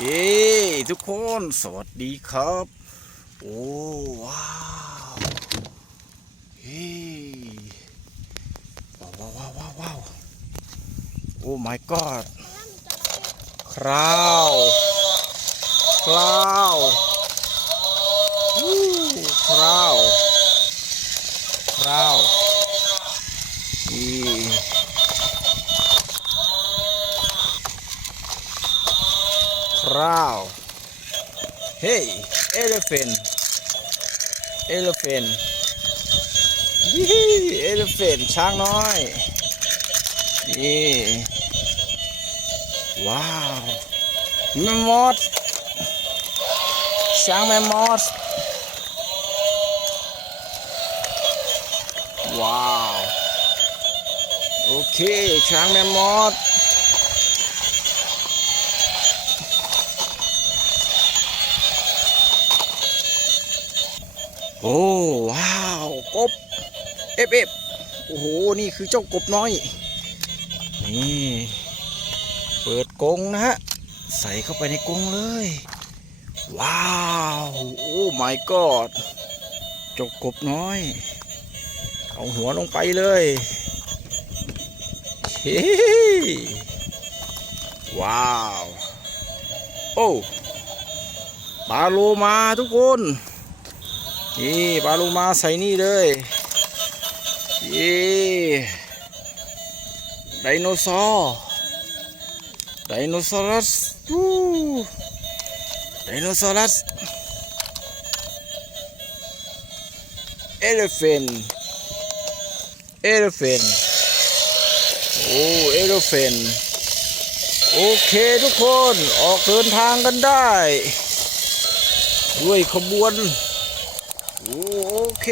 เย้ทุกคนสวัสดีครับ โอ้ว้าวเฮ้ว้าวว้าวว้าวว้าวโอ้ my god คราวคราววู้คราวคราวนี่ Crow. Hey, elephant. Elephant. ยี่ elephant ช้างน้อยนี่ว้าวแมมมอสช้างแมมมอสว้าว โอเค ช้างแมมมอส โอ้ว้าวกบเอฟเอฟโอ้โหนี่คือเจ้ากบน้อย นี่เปิดกรงนะฮะใส่เข้าไปในกรงเลย ว้าวโอ้ my god เจ้ากบน้อย เอาหัวลงไปเลยเฮ้ว้าว โอ้ปลาโลมาทุกคน นี่ปลาลงมาใส่นี่เลยนี่ไดโนเสาร์ไดโนเสารัสวู้ไดโนเสารัสเอลเฟนเอลเฟนโอ้เอลเฟนโอเคทุกคนออกเดินทางกันได้ ด้วยขบวน โอเค